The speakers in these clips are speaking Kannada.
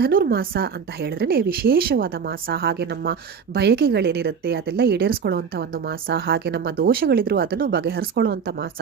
ಧನುರ್ಮಾಸ ಅಂತ ಹೇಳಿದ್ರೆ ವಿಶೇಷವಾದ ಮಾಸ ಹಾಗೆ ನಮ್ಮ ಬಯಕೆಗಳೇನಿರುತ್ತೆ ಅದೆಲ್ಲ ಈಡೇರಿಸ್ಕೊಳ್ಳುವಂಥ ಒಂದು ಮಾಸ ಹಾಗೆ ನಮ್ಮ ದೋಷಗಳಿದ್ರು ಅದನ್ನು ಬಗೆಹರಿಸ್ಕೊಳ್ಳುವಂಥ ಮಾಸ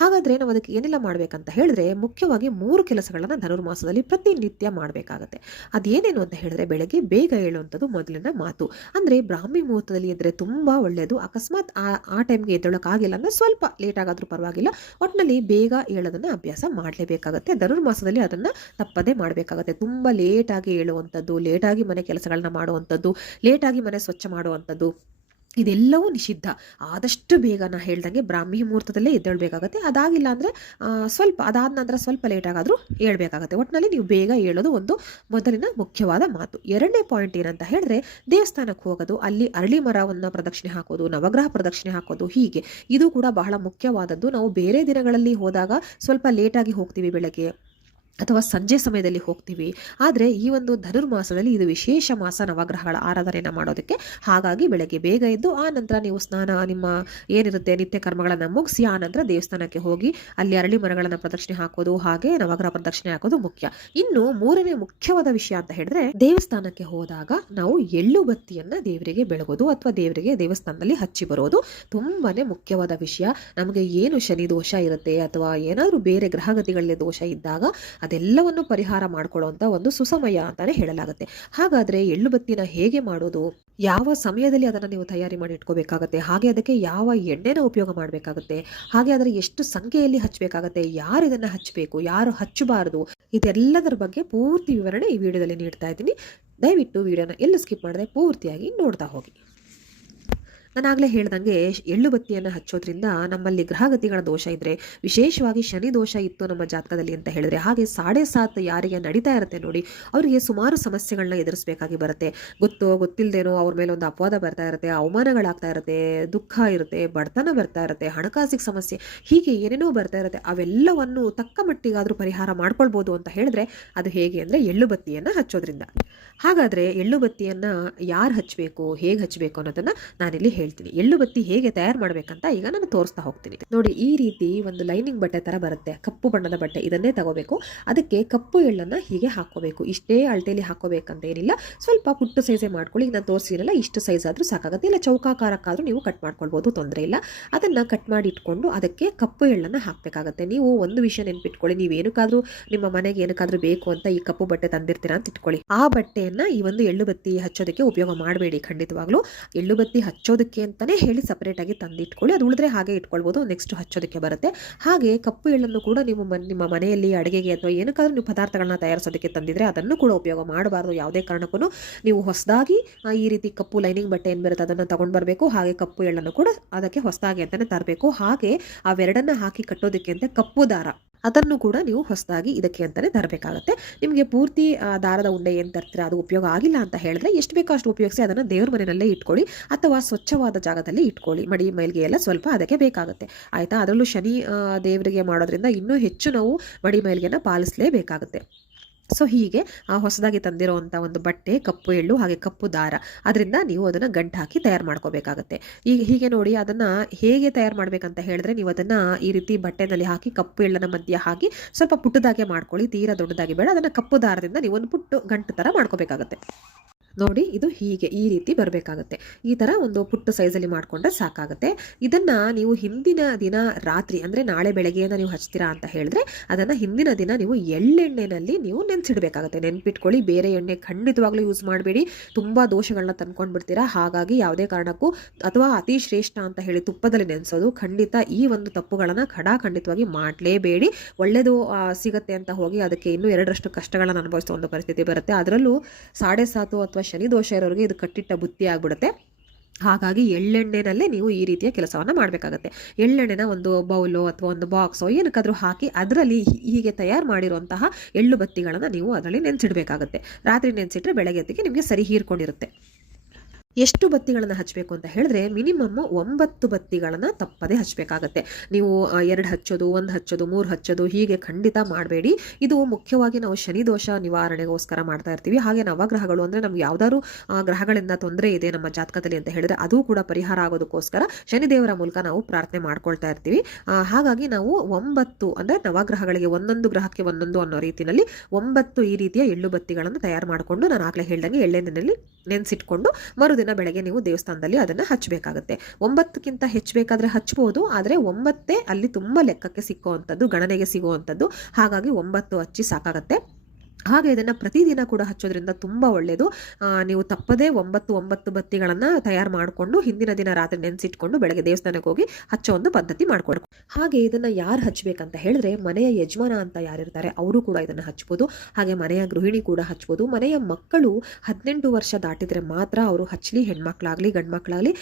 ಹಾಗಾದರೆ ನಾವು ಅದಕ್ಕೆ ಏನೆಲ್ಲ ಮಾಡಬೇಕಂತ ಹೇಳಿದ್ರೆ ಮುಖ್ಯವಾಗಿ ಮೂರು ಕೆಲಸಗಳನ್ನು ಧನುರ್ಮಾಸದಲ್ಲಿ ಪ್ರತಿನಿತ್ಯ ಮಾಡಬೇಕಾಗತ್ತೆ ಅದೇನೇನು ಅಂತ ಹೇಳಿದ್ರೆ ಬೆಳಗ್ಗೆ ಬೇಗ ಹೇಳುವಂಥದ್ದು ಮೊದಲಿನ ಮಾತು ಅಂದರೆ ಬ್ರಾಹ್ಮಿ ಮುಹೂರ್ತದಲ್ಲಿ ಇದ್ದರೆ ತುಂಬ ಒಳ್ಳೆಯದು ಅಕಸ್ಮಾತ್ ಆ ಆ ಟೈಮ್ಗೆ ಎದ್ದೊಳಕ್ಕಾಗಿಲ್ಲ ಅಂದರೆ ಸ್ವಲ್ಪ ಲೇಟ್ ಆಗಾದರೂ ಪರವಾಗಿಲ್ಲ ಒಟ್ಟಿನಲ್ಲಿ ಬೇಗ ಹೇಳೋದನ್ನು ಅಭ್ಯಾಸ ಮಾಡಲೇಬೇಕಾಗುತ್ತೆ ಧನುರ್ಮಾಸದಲ್ಲಿ ಅದನ್ನು ತಪ್ಪದೇ ಮಾಡಬೇಕಾಗತ್ತೆ ತುಂಬ ಲೇಟ್ ಲೇಟಾಗಿ ಹೇಳುವಂಥದ್ದು ಲೇಟಾಗಿ ಮನೆ ಕೆಲಸಗಳನ್ನ ಮಾಡುವಂಥದ್ದು ಲೇಟಾಗಿ ಮನೆ ಸ್ವಚ್ಛ ಮಾಡುವಂಥದ್ದು ಇದೆಲ್ಲವೂ ನಿಷಿದ್ಧ ಆದಷ್ಟು ಬೇಗ ನಾ ಹೇಳ್ದಂಗೆ ಬ್ರಾಹ್ಮಿ ಮುಹೂರ್ತದಲ್ಲೇ ಎದ್ದೇಳಬೇಕಾಗತ್ತೆ ಅದಾಗಿಲ್ಲ ಅಂದರೆ ಸ್ವಲ್ಪ ಅದಾದ ನಂತರ ಸ್ವಲ್ಪ ಲೇಟಾಗಾದರೂ ಹೇಳಬೇಕಾಗತ್ತೆ ಒಟ್ಟಿನಲ್ಲಿ ನೀವು ಬೇಗ ಹೇಳೋದು ಒಂದು ಮೊದಲಿನ ಮುಖ್ಯವಾದ ಮಾತು ಎರಡನೇ ಪಾಯಿಂಟ್ ಏನಂತ ಹೇಳಿದ್ರೆ ದೇವಸ್ಥಾನಕ್ಕೆ ಹೋಗೋದು ಅಲ್ಲಿ ಅರಳಿ ಮರವನ್ನು ಪ್ರದಕ್ಷಿಣೆ ಹಾಕೋದು ನವಗ್ರಹ ಪ್ರದಕ್ಷಿಣೆ ಹಾಕೋದು ಹೀಗೆ ಇದು ಕೂಡ ಬಹಳ ಮುಖ್ಯವಾದದ್ದು ನಾವು ಬೇರೆ ದಿನಗಳಲ್ಲಿ ಹೋದಾಗ ಸ್ವಲ್ಪ ಲೇಟಾಗಿ ಹೋಗ್ತೀವಿ ಬೆಳಗ್ಗೆ ಅಥವಾ ಸಂಜೆ ಸಮಯದಲ್ಲಿ ಹೋಗ್ತೀವಿ ಆದರೆ ಈ ಒಂದು ಧನುರ್ಮಾಸದಲ್ಲಿ ಇದು ವಿಶೇಷ ಮಾಸ ನವಗ್ರಹಗಳ ಆರಾಧನೆಯನ್ನು ಮಾಡೋದಕ್ಕೆ ಹಾಗಾಗಿ ಬೆಳಗ್ಗೆ ಬೇಗ ಇದ್ದು ಆ ನಂತರ ನೀವು ಸ್ನಾನ ನಿಮ್ಮ ಏನಿರುತ್ತೆ ನಿತ್ಯ ಕರ್ಮಗಳನ್ನು ಮುಗಿಸಿ ಆ ನಂತರ ದೇವಸ್ಥಾನಕ್ಕೆ ಹೋಗಿ ಅಲ್ಲಿ ಅರಳಿ ಮರಗಳನ್ನು ಪ್ರದಕ್ಷಿಣೆ ಹಾಕೋದು ಹಾಗೆ ನವಗ್ರಹ ಪ್ರದಕ್ಷಿಣೆ ಹಾಕೋದು ಮುಖ್ಯ ಇನ್ನು ಮೂರನೇ ಮುಖ್ಯವಾದ ವಿಷಯ ಅಂತ ಹೇಳಿದ್ರೆ ದೇವಸ್ಥಾನಕ್ಕೆ ಹೋದಾಗ ನಾವು ಎಳ್ಳು ಬತ್ತಿಯನ್ನು ದೇವರಿಗೆ ಬೆಳಗೋದು ಅಥವಾ ದೇವರಿಗೆ ದೇವಸ್ಥಾನದಲ್ಲಿ ಹಚ್ಚಿ ಬರೋದು ತುಂಬಾನೇ ಮುಖ್ಯವಾದ ವಿಷಯ ನಮಗೆ ಏನು ಶನಿ ದೋಷ ಇರುತ್ತೆ ಅಥವಾ ಏನಾದರೂ ಬೇರೆ ಗ್ರಹಗತಿಗಳಲ್ಲಿ ದೋಷ ಇದ್ದಾಗ ಅದೆಲ್ಲವನ್ನು ಪರಿಹಾರ ಮಾಡಿಕೊಳ್ಳುವಂಥ ಒಂದು ಸುಸಮಯ ಅಂತಲೇ ಹೇಳಲಾಗುತ್ತೆ ಹಾಗಾದರೆ ಎಳ್ಳು ಬತ್ತಿನ ಹೇಗೆ ಮಾಡೋದು ಯಾವ ಸಮಯದಲ್ಲಿ ಅದನ್ನು ನೀವು ತಯಾರಿ ಮಾಡಿ ಇಟ್ಕೋಬೇಕಾಗತ್ತೆ ಹಾಗೆ ಅದಕ್ಕೆ ಯಾವ ಎಣ್ಣೆನ ಉಪಯೋಗ ಮಾಡಬೇಕಾಗುತ್ತೆ ಹಾಗೆ ಅದರ ಎಷ್ಟು ಸಂಖ್ಯೆಯಲ್ಲಿ ಹಚ್ಚಬೇಕಾಗತ್ತೆ ಯಾರು ಇದನ್ನು ಹಚ್ಚಬೇಕು ಯಾರು ಹಚ್ಚಬಾರದು ಇದೆಲ್ಲದರ ಬಗ್ಗೆ ಪೂರ್ತಿ ವಿವರಣೆ ಈ ವಿಡಿಯೋದಲ್ಲಿ ನೀಡ್ತಾ ಇದ್ದೀನಿ ದಯವಿಟ್ಟು ವಿಡಿಯೋನ ಎಲ್ಲೂ ಸ್ಕಿಪ್ ಮಾಡದೆ ಪೂರ್ತಿಯಾಗಿ ನೋಡ್ತಾ ಹೋಗಿ ನಾನಾಗಲೇ ಹೇಳ್ದಂಗೆ ಎಳ್ಳು ಬತ್ತಿಯನ್ನು ಹಚ್ಚೋದ್ರಿಂದ ನಮ್ಮಲ್ಲಿ ಗ್ರಹಗತಿಗಳ ದೋಷ ಇದ್ದರೆ ವಿಶೇಷವಾಗಿ ಶನಿ ದೋಷ ಇತ್ತು ನಮ್ಮ ಜಾತಕದಲ್ಲಿ ಅಂತ ಹೇಳಿದರೆ ಹಾಗೆ ಸಾಡೆ ಸಾತ್ ಯಾರಿಗೆ ನಡೀತಾ ಇರುತ್ತೆ ನೋಡಿ ಅವರಿಗೆ ಸುಮಾರು ಸಮಸ್ಯೆಗಳನ್ನ ಎದುರಿಸಬೇಕಾಗಿ ಬರುತ್ತೆ ಗೊತ್ತೋ ಗೊತ್ತಿಲ್ಲದೇನೋ ಅವ್ರ ಮೇಲೆ ಒಂದು ಅಪವಾದ ಬರ್ತಾ ಇರುತ್ತೆ ಅವಮಾನಗಳಾಗ್ತಾ ಇರುತ್ತೆ ದುಃಖ ಇರುತ್ತೆ ಬಡತನ ಬರ್ತಾ ಇರುತ್ತೆ ಹಣಕಾಸಿಗೆ ಸಮಸ್ಯೆ ಹೀಗೆ ಏನೇನೋ ಬರ್ತಾ ಇರುತ್ತೆ ಅವೆಲ್ಲವನ್ನು ತಕ್ಕ ಮಟ್ಟಿಗಾದರೂ ಪರಿಹಾರ ಮಾಡ್ಕೊಳ್ಬೋದು ಅಂತ ಹೇಳಿದ್ರೆ ಅದು ಹೇಗೆ ಅಂದರೆ ಎಳ್ಳು ಬತ್ತಿಯನ್ನು ಹಚ್ಚೋದ್ರಿಂದ ಹಾಗಾದರೆ ಎಳ್ಳು ಬತ್ತಿಯನ್ನು ಯಾರು ಹಚ್ಚಬೇಕು ಹೇಗೆ ಹಚ್ಚಬೇಕು ಅನ್ನೋದನ್ನು ನಾನಿಲ್ಲಿ ಹೇಳಿ ಹೇಳ್ತೀನಿ ಎಳ್ಳು ಬತ್ತಿ ಹೇಗೆ ತಯಾರು ಮಾಡ್ಬೇಕಂತ ಈಗ ನಾನು ತೋರಿಸ್ತಾ ಹೋಗ್ತೀನಿ ನೋಡಿ ಈ ರೀತಿ ಒಂದು ಲೈನಿಂಗ್ ಬಟ್ಟೆ ತರ ಬರುತ್ತೆ ಕಪ್ಪು ಬಣ್ಣದ ಬಟ್ಟೆ ಇದನ್ನೇ ತಗೋಬೇಕು ಅದಕ್ಕೆ ಕಪ್ಪು ಎಳ್ಳನ್ನ ಹೀಗೆ ಹಾಕೋಬೇಕು ಇಷ್ಟೇ ಅಳತೆಯಲ್ಲಿ ಹಾಕೋಬೇಕಂತ ಏನಿಲ್ಲ ಸ್ವಲ್ಪ ಪುಟ್ಟು ಸೈಜೇ ಮಾಡ್ಕೊಳ್ಳಿ ನಾನು ತೋರಿಸಿರಲ್ಲ ಇಷ್ಟು ಸೈಜ್ ಆದ್ರೂ ಸಾಕಾಗುತ್ತೆ ಇಲ್ಲ ಚೌಕಾಕಾರಕ್ಕಾದ್ರೂ ನೀವು ಕಟ್ ಮಾಡ್ಕೊಳ್ಬಹುದು ತೊಂದರೆ ಇಲ್ಲ ಅದನ್ನ ಕಟ್ ಮಾಡಿ ಇಟ್ಕೊಂಡು ಅದಕ್ಕೆ ಕಪ್ಪು ಎಳ್ಳನ್ನ ಹಾಕ್ಬೇಕಾಗುತ್ತೆ ನೀವು ಒಂದು ವಿಷಯ ನೆನ್ಪಿಟ್ಕೊಳ್ಳಿ ನೀವು ಏನಕ್ಕಾದ್ರೂ ನಿಮ್ಮ ಮನೆಗೆ ಏನಕ್ಕಾದ್ರೂ ಬೇಕು ಅಂತ ಈ ಕಪ್ಪು ಬಟ್ಟೆ ತಂದಿರ್ತೀರಾ ಅಂತ ಇಟ್ಕೊಳ್ಳಿ ಆ ಬಟ್ಟೆಯನ್ನ ಈ ಒಂದು ಎಳ್ಳು ಬತ್ತಿ ಹಚ್ಚೋದಕ್ಕೆ ಉಪಯೋಗ ಮಾಡಬೇಡಿ ಖಂಡಿತವಾಗ್ಲೂ ಎಳ್ಳು ಬತ್ತಿ ಹಚ್ಚೋದಕ್ಕೆ ಹಚ್ಚೋದಕ್ಕೆ ಅಂತಲೇ ಹೇಳಿ ಸಪ್ರೇಟಾಗಿ ತಂದಿಟ್ಕೊಳ್ಳಿ ಅದು ಉಳಿದ್ರೆ ಹಾಗೆ ಇಟ್ಕೊಳ್ಬೋದು ನೆಕ್ಸ್ಟ್ ಹಚ್ಚೋದಕ್ಕೆ ಬರುತ್ತೆ ಹಾಗೆ ಕಪ್ಪು ಎಳ್ಳನ್ನು ಕೂಡ ನೀವು ನಿಮ್ಮ ಮನೆಯಲ್ಲಿ ಅಡುಗೆಗೆ ಅಥವಾ ಏನಕ್ಕಾದರೂ ನೀವು ಪದಾರ್ಥಗಳನ್ನ ತಯಾರಿಸೋದಕ್ಕೆ ತಂದಿದ್ರೆ ಅದನ್ನು ಕೂಡ ಉಪಯೋಗ ಮಾಡಬಾರ್ದು ಯಾವುದೇ ಕಾರಣಕ್ಕೂ ನೀವು ಹೊಸದಾಗಿ ಈ ರೀತಿ ಕಪ್ಪು ಲೈನಿಂಗ್ ಬಟ್ಟೆ ಏನು ಬರುತ್ತೆ ಅದನ್ನು ತಗೊಂಡು ಬರಬೇಕು ಹಾಗೆ ಕಪ್ಪು ಎಳ್ಳನ್ನು ಕೂಡ ಅದಕ್ಕೆ ಹೊಸದಾಗಿ ಅಂತಲೇ ತರಬೇಕು ಹಾಗೆ ಅವೆರಡನ್ನು ಹಾಕಿ ಕಟ್ಟೋದಕ್ಕೆ ಅಂತ ಕಪ್ಪು ದಾರ ಅದನ್ನು ಕೂಡ ನೀವು ಹೊಸದಾಗಿ ಇದಕ್ಕೆ ಅಂತಲೇ ತರಬೇಕಾಗುತ್ತೆ ನಿಮಗೆ ಪೂರ್ತಿ ದಾರದ ಉಂಡೆ ಏನು ತರ್ತೀರ ಅದು ಉಪಯೋಗ ಆಗಿಲ್ಲ ಅಂತ ಹೇಳಿದ್ರೆ ಎಷ್ಟು ಬೇಕೋ ಅಷ್ಟು ಉಪಯೋಗಿಸಿ ಅದನ್ನು ದೇವ್ರ ಮನೆಯಲ್ಲೇ ಇಟ್ಕೊಳ್ಳಿ ಅಥವಾ ಸ್ವಚ್ಛವಾದ ಜಾಗದಲ್ಲಿ ಇಟ್ಕೊಳ್ಳಿ ಮಡಿ ಮೈಲಿಗೆ ಎಲ್ಲ ಸ್ವಲ್ಪ ಅದಕ್ಕೆ ಬೇಕಾಗುತ್ತೆ ಆಯಿತಾ ಅದರಲ್ಲೂ ಶನಿ ದೇವರಿಗೆ ಮಾಡೋದ್ರಿಂದ ಇನ್ನೂ ಹೆಚ್ಚು ನಾವು ಮಡಿ ಮೈಲಿಗೆಯನ್ನು ಪಾಲಿಸಲೇಬೇಕಾಗುತ್ತೆ ಸೊ ಹೀಗೆ ಆ ಹೊಸದಾಗಿ ತಂದಿರುವಂಥ ಒಂದು ಬಟ್ಟೆ ಕಪ್ಪು ಎಳ್ಳು ಹಾಗೆ ಕಪ್ಪು ದಾರ ಅದರಿಂದ ನೀವು ಅದನ್ನು ಗಂಟು ಹಾಕಿ ತಯಾರು ಮಾಡ್ಕೋಬೇಕಾಗತ್ತೆ ಈಗ ಹೀಗೆ ನೋಡಿ ಅದನ್ನು ಹೇಗೆ ತಯಾರು ಮಾಡಬೇಕಂತ ಹೇಳಿದ್ರೆ ನೀವು ಅದನ್ನು ಈ ರೀತಿ ಬಟ್ಟೆನಲ್ಲಿ ಹಾಕಿ ಕಪ್ಪು ಎಳ್ಳನ ಮಧ್ಯ ಹಾಕಿ ಸ್ವಲ್ಪ ಪುಟ್ಟದಾಗೆ ಮಾಡ್ಕೊಳ್ಳಿ ತೀರಾ ದೊಡ್ಡದಾಗಿ ಬೇಡ ಅದನ್ನು ಕಪ್ಪು ದಾರದಿಂದ ನೀವು ಒಂದು ಪುಟ್ಟು ಗಂಟು ಥರ ಮಾಡ್ಕೋಬೇಕಾಗತ್ತೆ ನೋಡಿ ಇದು ಹೀಗೆ ಈ ರೀತಿ ಬರಬೇಕಾಗುತ್ತೆ ಈ ಥರ ಒಂದು ಪುಟ್ಟ ಸೈಜಲ್ಲಿ ಮಾಡಿಕೊಂಡ್ರೆ ಸಾಕಾಗುತ್ತೆ ಇದನ್ನು ನೀವು ಹಿಂದಿನ ದಿನ ರಾತ್ರಿ ಅಂದರೆ ನಾಳೆ ಬೆಳಗ್ಗೆಯಿಂದ ನೀವು ಹಚ್ತೀರಾ ಅಂತ ಹೇಳಿದ್ರೆ ಅದನ್ನು ಹಿಂದಿನ ದಿನ ನೀವು ಎಳ್ಳೆಣ್ಣೆಯಲ್ಲಿ ನೀವು ನೆನೆಸಿಡಬೇಕಾಗುತ್ತೆ ನೆನ್ಪಿಟ್ಕೊಳ್ಳಿ ಬೇರೆ ಎಣ್ಣೆ ಖಂಡಿತವಾಗ್ಲೂ ಯೂಸ್ ಮಾಡಬೇಡಿ ತುಂಬ ದೋಷಗಳನ್ನ ತಂದ್ಕೊಂಡು ಬಿಡ್ತೀರಾ ಹಾಗಾಗಿ ಯಾವುದೇ ಕಾರಣಕ್ಕೂ ಅಥವಾ ಅತಿ ಶ್ರೇಷ್ಠ ಅಂತ ಹೇಳಿ ತುಪ್ಪದಲ್ಲಿ ನೆನೆಸೋದು ಖಂಡಿತ ಈ ಒಂದು ತಪ್ಪುಗಳನ್ನು ಖಡಾ ಖಂಡಿತವಾಗಿ ಮಾಡಲೇಬೇಡಿ ಒಳ್ಳೆಯದು ಸಿಗುತ್ತೆ ಅಂತ ಹೋಗಿ ಅದಕ್ಕೆ ಇನ್ನೂ ಎರಡರಷ್ಟು ಕಷ್ಟಗಳನ್ನು ಅನುಭವಿಸುವ ಒಂದು ಪರಿಸ್ಥಿತಿ ಬರುತ್ತೆ ಅದರಲ್ಲೂ ಸಾಡೆ ಸಾತು ಅಥವಾ ಶನಿ ದೋಷ ಇರೋರಿಗೆ ಇದು ಕಟ್ಟಿಟ್ಟ ಬುತ್ತಿ ಆಗಿಬಿಡುತ್ತೆ ಹಾಗಾಗಿ ಎಳ್ಳೆಣ್ಣೆನಲ್ಲೇ ನೀವು ಈ ರೀತಿಯ ಕೆಲಸವನ್ನು ಮಾಡಬೇಕಾಗತ್ತೆ ಎಳ್ಳೆಣ್ಣೆನ ಒಂದು ಬೌಲು ಅಥವಾ ಒಂದು ಬಾಕ್ಸೋ ಏನಕ್ಕಾದರೂ ಹಾಕಿ ಅದರಲ್ಲಿ ಹೀಗೆ ತಯಾರು ಮಾಡಿರುವಂತಹ ಎಳ್ಳು ಬತ್ತಿಗಳನ್ನು ನೀವು ಅದರಲ್ಲಿ ನೆನೆಸಿಡಬೇಕಾಗುತ್ತೆ ರಾತ್ರಿ ನೆನೆಸಿಟ್ರೆ ಬೆಳಗ್ಗೆ ನಿಮಗೆ ಸರಿ ಹೀರ್ಕೊಂಡಿರುತ್ತೆ ಎಷ್ಟು ಬತ್ತಿಗಳನ್ನು ಹಚ್ಚಬೇಕು ಅಂತ ಹೇಳಿದ್ರೆ ಮಿನಿಮಮ್ ಒಂಬತ್ತು ಬತ್ತಿಗಳನ್ನು ತಪ್ಪದೇ ಹಚ್ಚಬೇಕಾಗತ್ತೆ ನೀವು ಎರಡು ಹಚ್ಚೋದು ಒಂದು ಹಚ್ಚೋದು ಮೂರು ಹಚ್ಚೋದು ಹೀಗೆ ಖಂಡಿತ ಮಾಡಬೇಡಿ ಇದು ಮುಖ್ಯವಾಗಿ ನಾವು ಶನಿದೋಷ ನಿವಾರಣೆಗೋಸ್ಕರ ಮಾಡ್ತಾ ಇರ್ತೀವಿ ಹಾಗೆ ನವಗ್ರಹಗಳು ಅಂದರೆ ನಮ್ಗೆ ಯಾವ್ದಾದ್ರು ಗ್ರಹಗಳಿಂದ ತೊಂದರೆ ಇದೆ ನಮ್ಮ ಜಾತಕದಲ್ಲಿ ಅಂತ ಹೇಳಿದ್ರೆ ಅದು ಕೂಡ ಪರಿಹಾರ ಆಗೋದಕ್ಕೋಸ್ಕರ ಶನಿದೇವರ ಮೂಲಕ ನಾವು ಪ್ರಾರ್ಥನೆ ಮಾಡ್ಕೊಳ್ತಾ ಇರ್ತೀವಿ ಹಾಗಾಗಿ ನಾವು ಒಂಬತ್ತು ಅಂದರೆ ನವಗ್ರಹಗಳಿಗೆ ಒಂದೊಂದು ಗ್ರಹಕ್ಕೆ ಒಂದೊಂದು ಅನ್ನೋ ರೀತಿಯಲ್ಲಿ ಒಂಬತ್ತು ಈ ರೀತಿಯ ಎಳ್ಳು ಬತ್ತಿಗಳನ್ನು ತಯಾರು ಮಾಡಿಕೊಂಡು ನಾನು ಆಗಲೇ ಹೇಳ್ದಂಗೆ ಎಳ್ಳೆಣ್ಣೆಯಲ್ಲಿ ನೆನೆಸಿಟ್ಕೊಂಡು ಮರುದಿನ ಬೆಳಗ್ಗೆ ನೀವು ದೇವಸ್ಥಾನದಲ್ಲಿ ಅದನ್ನು ಹಚ್ಚಬೇಕಾಗುತ್ತೆ ಒಂಬತ್ತಕ್ಕಿಂತ ಹೆಚ್ಚಬೇಕಾದ್ರೆ ಹಚ್ಬೋದು ಆದರೆ ಒಂಬತ್ತೇ ಅಲ್ಲಿ ತುಂಬ ಲೆಕ್ಕಕ್ಕೆ ಸಿಕ್ಕುವಂಥದ್ದು ಗಣನೆಗೆ ಸಿಗುವಂಥದ್ದು ಹಾಗಾಗಿ ಒಂಬತ್ತು ಹಚ್ಚಿ ಸಾಕಾಗುತ್ತೆ ಹಾಗೆ ಇದನ್ನು ಪ್ರತಿದಿನ ಕೂಡ ಹಚ್ಚೋದ್ರಿಂದ ತುಂಬ ಒಳ್ಳೆಯದು ನೀವು ತಪ್ಪದೇ ಒಂಬತ್ತು ಒಂಬತ್ತು ಬತ್ತಿಗಳನ್ನು ತಯಾರು ಮಾಡಿಕೊಂಡು ಹಿಂದಿನ ದಿನ ರಾತ್ರಿ ನೆನೆಸಿಟ್ಕೊಂಡು ಬೆಳಗ್ಗೆ ದೇವಸ್ಥಾನಕ್ಕೆ ಹೋಗಿ ಹಚ್ಚೋ ಒಂದು ಪದ್ಧತಿ ಮಾಡ್ಕೊಡ್ಬೇಕು ಹಾಗೆ ಇದನ್ನು ಯಾರು ಹಚ್ಚಬೇಕಂತ ಹೇಳಿದ್ರೆ ಮನೆಯ ಯಜಮಾನ ಅಂತ ಯಾರಿರ್ತಾರೆ ಅವರು ಕೂಡ ಇದನ್ನು ಹಚ್ಬೋದು ಹಾಗೆ ಮನೆಯ ಗೃಹಿಣಿ ಕೂಡ ಹಚ್ಬೋದು ಮನೆಯ ಮಕ್ಕಳು ಹದಿನೆಂಟು ವರ್ಷ ದಾಟಿದರೆ ಮಾತ್ರ ಅವರು ಹಚ್ಚಲಿ ಹೆಣ್ಮಕ್ಳಾಗಲಿ ಗಂಡ್ಮಕ್ಳಾಗಲಿ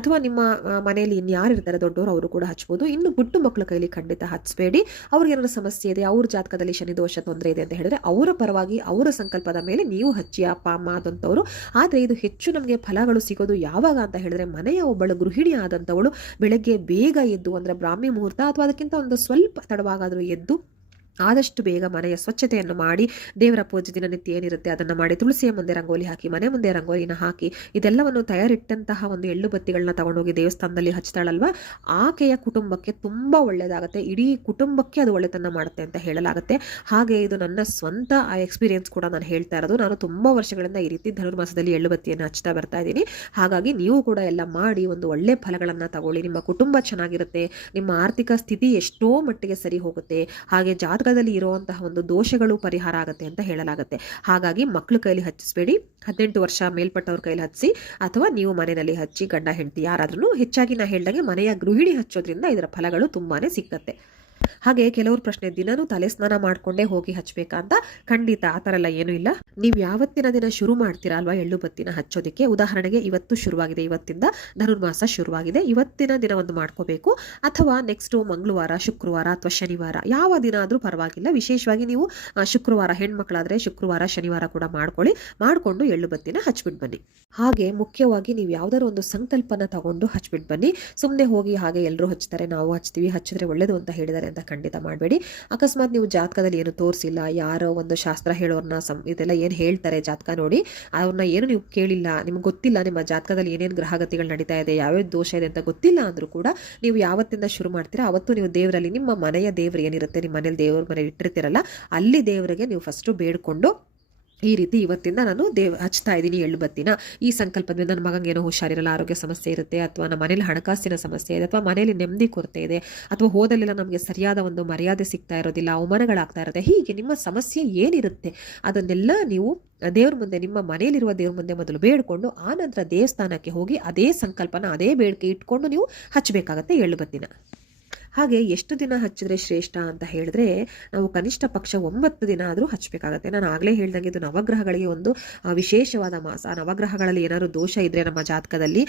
ಅಥವಾ ನಿಮ್ಮ ಮನೆಯಲ್ಲಿ ಇನ್ಯಾರು ಇರ್ತಾರೆ ದೊಡ್ಡವರು ಅವರು ಕೂಡ ಹಚ್ಬೋದು ಇನ್ನು ಪುಟ್ಟು ಮಕ್ಕಳ ಕೈಲಿ ಖಂಡಿತ ಹಚ್ಚಬೇಡಿ ಅವ್ರಿಗೇನಾದ್ರು ಸಮಸ್ಯೆ ಇದೆ ಅವ್ರ ಜಾತಕದಲ್ಲಿ ಶನಿ ದೋಷ ತೊಂದರೆ ಇದೆ ಅಂತ ಹೇಳಿದ್ರೆ ಅವರು ಅವರ ಪರವಾಗಿ ಅವರ ಸಂಕಲ್ಪದ ಮೇಲೆ ನೀವು ಹಚ್ಚಿ ಅಪ್ಪ ಅಮ್ಮ ಆದಂಥವರು ಆದರೆ ಇದು ಹೆಚ್ಚು ನಮಗೆ ಫಲಗಳು ಸಿಗೋದು ಯಾವಾಗ ಅಂತ ಹೇಳಿದ್ರೆ ಮನೆಯ ಒಬ್ಬಳು ಗೃಹಿಣಿ ಆದಂಥವಳು ಬೆಳಗ್ಗೆ ಬೇಗ ಎದ್ದು ಅಂದರೆ ಬ್ರಾಹ್ಮಿ ಮುಹೂರ್ತ ಅಥವಾ ಅದಕ್ಕಿಂತ ಒಂದು ಸ್ವಲ್ಪ ತಡವಾಗಾದರೂ ಎದ್ದು ಆದಷ್ಟು ಬೇಗ ಮನೆಯ ಸ್ವಚ್ಛತೆಯನ್ನು ಮಾಡಿ ದೇವರ ಪೂಜೆ ದಿನನಿತ್ಯ ಏನಿರುತ್ತೆ ಅದನ್ನು ಮಾಡಿ ತುಳಸಿಯ ಮುಂದೆ ರಂಗೋಲಿ ಹಾಕಿ ಮನೆ ಮುಂದೆ ರಂಗೋಲಿನ ಹಾಕಿ ಇದೆಲ್ಲವನ್ನು ತಯಾರಿಟ್ಟಂತಹ ಒಂದು ಎಳ್ಳು ಬತ್ತಿಗಳನ್ನ ತಗೊಂಡೋಗಿ ದೇವಸ್ಥಾನದಲ್ಲಿ ಹಚ್ತಾಳಲ್ವ ಆಕೆಯ ಕುಟುಂಬಕ್ಕೆ ತುಂಬ ಒಳ್ಳೆಯದಾಗುತ್ತೆ ಇಡೀ ಕುಟುಂಬಕ್ಕೆ ಅದು ಒಳ್ಳೆತನ ಮಾಡುತ್ತೆ ಅಂತ ಹೇಳಲಾಗುತ್ತೆ ಹಾಗೆ ಇದು ನನ್ನ ಸ್ವಂತ ಆ ಎಕ್ಸ್ಪೀರಿಯೆನ್ಸ್ ಕೂಡ ನಾನು ಹೇಳ್ತಾ ಇರೋದು ನಾನು ತುಂಬ ವರ್ಷಗಳಿಂದ ಈ ರೀತಿ ಧನುರ್ಮಾಸದಲ್ಲಿ ಎಳ್ಳು ಬತ್ತಿಯನ್ನು ಹಚ್ತಾ ಬರ್ತಾ ಇದ್ದೀನಿ ಹಾಗಾಗಿ ನೀವು ಕೂಡ ಎಲ್ಲ ಮಾಡಿ ಒಂದು ಒಳ್ಳೆ ಫಲಗಳನ್ನು ತಗೊಳ್ಳಿ ನಿಮ್ಮ ಕುಟುಂಬ ಚೆನ್ನಾಗಿರುತ್ತೆ ನಿಮ್ಮ ಆರ್ಥಿಕ ಸ್ಥಿತಿ ಎಷ್ಟೋ ಮಟ್ಟಿಗೆ ಸರಿ ಹೋಗುತ್ತೆ ಹಾಗೆ ಜಾತ ಜಾತಕದಲ್ಲಿ ಇರುವಂತಹ ಒಂದು ದೋಷಗಳು ಪರಿಹಾರ ಆಗುತ್ತೆ ಅಂತ ಹೇಳಲಾಗುತ್ತೆ ಹಾಗಾಗಿ ಮಕ್ಕಳ ಕೈಲಿ ಹಚ್ಚಿಸ್ಬೇಡಿ ಹದಿನೆಂಟು ವರ್ಷ ಮೇಲ್ಪಟ್ಟವ್ರ ಕೈಲಿ ಹಚ್ಚಿ ಅಥವಾ ನೀವು ಮನೆಯಲ್ಲಿ ಹಚ್ಚಿ ಗಂಡ ಹೆಂಡತಿ ಯಾರಾದ್ರೂ ಹೆಚ್ಚಾಗಿ ನಾ ಹೇಳ್ದಂಗೆ ಮನೆಯ ಗೃಹಿಣಿ ಹಚ್ಚೋದ್ರಿಂದ ಇದರ ಫಲಗಳು ತುಂಬಾ ಸಿಕ್ಕತ್ತೆ ಹಾಗೆ ಕೆಲವರು ಪ್ರಶ್ನೆ ದಿನನೂ ತಲೆ ಸ್ನಾನ ಮಾಡ್ಕೊಂಡೇ ಹೋಗಿ ಹಚ್ಬೇಕಾ ಅಂತ ಖಂಡಿತ ಆತರಲ್ಲ ಥರ ಏನೂ ಇಲ್ಲ ನೀವು ಯಾವತ್ತಿನ ದಿನ ಶುರು ಮಾಡ್ತೀರಾ ಅಲ್ವಾ ಎಳ್ಳು ಬತ್ತಿನ ಹಚ್ಚೋದಕ್ಕೆ ಉದಾಹರಣೆಗೆ ಇವತ್ತು ಶುರುವಾಗಿದೆ ಇವತ್ತಿಂದ ಧನುರ್ಮಾಸ ಶುರುವಾಗಿದೆ ಇವತ್ತಿನ ದಿನ ಒಂದು ಮಾಡ್ಕೋಬೇಕು ಅಥವಾ ನೆಕ್ಸ್ಟು ಮಂಗಳವಾರ ಶುಕ್ರವಾರ ಅಥವಾ ಶನಿವಾರ ಯಾವ ದಿನ ಆದರೂ ಪರವಾಗಿಲ್ಲ ವಿಶೇಷವಾಗಿ ನೀವು ಶುಕ್ರವಾರ ಹೆಣ್ಮಕ್ಳಾದರೆ ಶುಕ್ರವಾರ ಶನಿವಾರ ಕೂಡ ಮಾಡ್ಕೊಳ್ಳಿ ಮಾಡಿಕೊಂಡು ಎಳ್ಳು ಬತ್ತಿನ ಹಚ್ಬಿಟ್ಟು ಬನ್ನಿ ಹಾಗೆ ಮುಖ್ಯವಾಗಿ ನೀವು ಯಾವುದಾದ್ರು ಒಂದು ಸಂಕಲ್ಪನ ತಗೊಂಡು ಹಚ್ಬಿಟ್ಟು ಬನ್ನಿ ಸುಮ್ಮನೆ ಹೋಗಿ ಹಾಗೆ ಎಲ್ಲರೂ ಹಚ್ತಾರೆ ನಾವು ಹಚ್ತೀವಿ ಹಚ್ಚಿದ್ರೆ ಒಳ್ಳೇದು ಅಂತ ಹೇಳಿದ್ದಾರೆ ಅಂತ ಖಂಡಿತ ಮಾಡಬೇಡಿ ಅಕಸ್ಮಾತ್ ನೀವು ಜಾತಕದಲ್ಲಿ ಏನು ತೋರಿಸಿಲ್ಲ ಯಾರೋ ಒಂದು ಶಾಸ್ತ್ರ ಹೇಳೋರ್ನ ಸಂ ಇದೆಲ್ಲ ಏನು ಹೇಳ್ತಾರೆ ಜಾತಕ ನೋಡಿ ಅವ್ರನ್ನ ಏನು ನೀವು ಕೇಳಿಲ್ಲ ನಿಮ್ಗೆ ಗೊತ್ತಿಲ್ಲ ನಿಮ್ಮ ಜಾತಕದಲ್ಲಿ ಏನೇನು ಗ್ರಹಗತಿಗಳು ನಡೀತಾ ಇದೆ ಯಾವ್ಯಾವ ದೋಷ ಇದೆ ಅಂತ ಗೊತ್ತಿಲ್ಲ ಅಂದರೂ ಕೂಡ ನೀವು ಯಾವತ್ತಿಂದ ಶುರು ಮಾಡ್ತೀರಾ ಅವತ್ತು ನೀವು ದೇವರಲ್ಲಿ ನಿಮ್ಮ ಮನೆಯ ದೇವರು ಏನಿರುತ್ತೆ ನಿಮ್ಮ ಮನೇಲಿ ದೇವ್ರ ಮನೆ ಇಟ್ಟಿರ್ತೀರಲ್ಲ ಅಲ್ಲಿ ದೇವರಿಗೆ ನೀವು ಫಸ್ಟು ಬೇಡಿಕೊಂಡು ಈ ರೀತಿ ಇವತ್ತಿಂದ ನಾನು ದೇವ್ ಹಚ್ತಾ ಇದ್ದೀನಿ ಎಳ್ಳು ಬತ್ತಿನ ಈ ಸಂಕಲ್ಪದಿಂದ ನನ್ನ ಮಗಂಗೆ ಏನೋ ಹುಷಾರಿರಲ್ಲ ಆರೋಗ್ಯ ಸಮಸ್ಯೆ ಇರುತ್ತೆ ಅಥವಾ ನಮ್ಮ ಮನೇಲಿ ಹಣಕಾಸಿನ ಸಮಸ್ಯೆ ಇದೆ ಅಥವಾ ಮನೇಲಿ ನೆಮ್ಮದಿ ಕೊರತೆ ಇದೆ ಅಥವಾ ಹೋದಲ್ಲೆಲ್ಲ ನಮಗೆ ಸರಿಯಾದ ಒಂದು ಮರ್ಯಾದೆ ಸಿಗ್ತಾ ಇರೋದಿಲ್ಲ ಅವಮಾನಗಳಾಗ್ತಾ ಇರುತ್ತೆ ಹೀಗೆ ನಿಮ್ಮ ಸಮಸ್ಯೆ ಏನಿರುತ್ತೆ ಅದನ್ನೆಲ್ಲ ನೀವು ದೇವ್ರ ಮುಂದೆ ನಿಮ್ಮ ಮನೆಯಲ್ಲಿರುವ ದೇವ್ರ ಮುಂದೆ ಮೊದಲು ಬೇಡಿಕೊಂಡು ಆ ನಂತರ ದೇವಸ್ಥಾನಕ್ಕೆ ಹೋಗಿ ಅದೇ ಸಂಕಲ್ಪನ ಅದೇ ಬೇಡಿಕೆ ಇಟ್ಕೊಂಡು ನೀವು ಹಚ್ಚಬೇಕಾಗತ್ತೆ ಎಳ್ಳುಬತ್ತಿನ ಹಾಗೆ ಎಷ್ಟು ದಿನ ಹಚ್ಚಿದ್ರೆ ಶ್ರೇಷ್ಠ ಅಂತ ಹೇಳಿದ್ರೆ ನಾವು ಕನಿಷ್ಠ ಪಕ್ಷ ಒಂಬತ್ತು ದಿನ ಆದರೂ ಹಚ್ಚಬೇಕಾಗತ್ತೆ ನಾನು ಆಗಲೇ ಹೇಳ್ದಂಗೆ ಇದು ನವಗ್ರಹಗಳಿಗೆ ಒಂದು ವಿಶೇಷವಾದ ಮಾಸ ನವಗ್ರಹಗಳಲ್ಲಿ ಏನಾದರೂ ದೋಷ ಇದ್ದರೆ ನಮ್ಮ ಜಾತಕದಲ್ಲಿ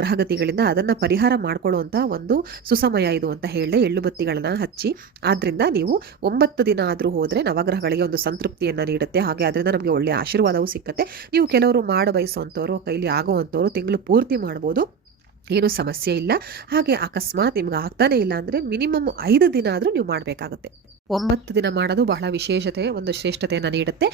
ಗ್ರಹಗತಿಗಳಿಂದ ಅದನ್ನು ಪರಿಹಾರ ಮಾಡಿಕೊಳ್ಳುವಂಥ ಒಂದು ಸುಸಮಯ ಇದು ಅಂತ ಹೇಳಿದೆ ಎಳ್ಳುಬತ್ತಿಗಳನ್ನು ಹಚ್ಚಿ ಆದ್ದರಿಂದ ನೀವು ಒಂಬತ್ತು ದಿನ ಆದರೂ ಹೋದರೆ ನವಗ್ರಹಗಳಿಗೆ ಒಂದು ಸಂತೃಪ್ತಿಯನ್ನು ನೀಡುತ್ತೆ ಹಾಗೆ ಅದರಿಂದ ನಮಗೆ ಒಳ್ಳೆಯ ಆಶೀರ್ವಾದವೂ ಸಿಕ್ಕತ್ತೆ ನೀವು ಕೆಲವರು ಮಾಡಬಯಸುವಂಥವ್ರು ಕೈಲಿ ಆಗುವಂಥವ್ರು ತಿಂಗಳು ಪೂರ್ತಿ ಮಾಡ್ಬೋದು ಏನೂ ಸಮಸ್ಯೆ ಇಲ್ಲ ಹಾಗೆ ಅಕಸ್ಮಾತ್ ನಿಮ್ಗೆ ಆಗ್ತಾನೇ ಇಲ್ಲ ಅಂದರೆ ಮಿನಿಮಮ್ ಐದು ದಿನ ಆದರೂ ನೀವು ಮಾಡಬೇಕಾಗುತ್ತೆ ಒಂಬತ್ತು ದಿನ ಮಾಡೋದು ಬಹಳ ವಿಶೇಷತೆ ಒಂದು ಶ್ರೇಷ್ಠತೆಯನ್ನು ನೀಡುತ್ತೆ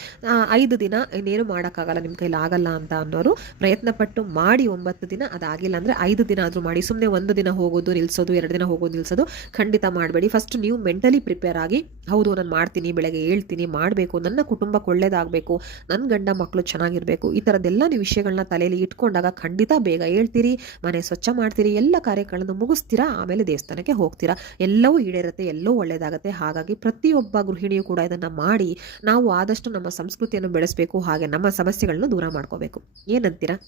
ಐದು ದಿನ ಇನ್ನೇನು ಮಾಡೋಕ್ಕಾಗಲ್ಲ ನಿಮ್ಮ ಕೈಲಿ ಆಗಲ್ಲ ಅಂತ ಅನ್ನೋರು ಪ್ರಯತ್ನಪಟ್ಟು ಮಾಡಿ ಒಂಬತ್ತು ದಿನ ಅದಾಗಿಲ್ಲ ಅಂದರೆ ಐದು ದಿನ ಆದರೂ ಮಾಡಿ ಸುಮ್ಮನೆ ಒಂದು ದಿನ ಹೋಗೋದು ನಿಲ್ಲಿಸೋದು ಎರಡು ದಿನ ಹೋಗೋದು ನಿಲ್ಲಿಸೋದು ಖಂಡಿತ ಮಾಡಬೇಡಿ ಫಸ್ಟ್ ನೀವು ಮೆಂಟಲಿ ಪ್ರಿಪೇರ್ ಆಗಿ ಹೌದು ನಾನು ಮಾಡ್ತೀನಿ ಬೆಳಗ್ಗೆ ಹೇಳ್ತೀನಿ ಮಾಡಬೇಕು ನನ್ನ ಕುಟುಂಬಕ್ಕೆ ಒಳ್ಳೇದಾಗಬೇಕು ನನ್ನ ಗಂಡ ಮಕ್ಕಳು ಚೆನ್ನಾಗಿರಬೇಕು ಈ ಥರದ್ದೆಲ್ಲ ನೀವು ವಿಷಯಗಳನ್ನ ತಲೆಯಲ್ಲಿ ಇಟ್ಕೊಂಡಾಗ ಖಂಡಿತ ಬೇಗ ಹೇಳ್ತೀರಿ ಮನೆ ಸ್ವಚ್ಛ ಮಾಡ್ತೀರಿ ಎಲ್ಲ ಕಾರ್ಯಗಳನ್ನು ಮುಗಿಸ್ತೀರಾ ಆಮೇಲೆ ದೇವಸ್ಥಾನಕ್ಕೆ ಹೋಗ್ತೀರಾ ಎಲ್ಲವೂ ಈಡೇರುತ್ತೆ ಎಲ್ಲವೂ ಒಳ್ಳೇದಾಗುತ್ತೆ ಹಾಗಾಗಿ ಪ್ರತಿಯೊಬ್ಬ ಗೃಹಿಣಿಯು ಕೂಡ ಇದನ್ನು ಮಾಡಿ ನಾವು ಆದಷ್ಟು ನಮ್ಮ ಸಂಸ್ಕೃತಿಯನ್ನು ಬೆಳೆಸಬೇಕು ಹಾಗೆ ನಮ್ಮ ಸಮಸ್ಯೆಗಳನ್ನು ದೂರ ಮಾಡ್ಕೋಬೇಕು ಏನಂತೀರಾ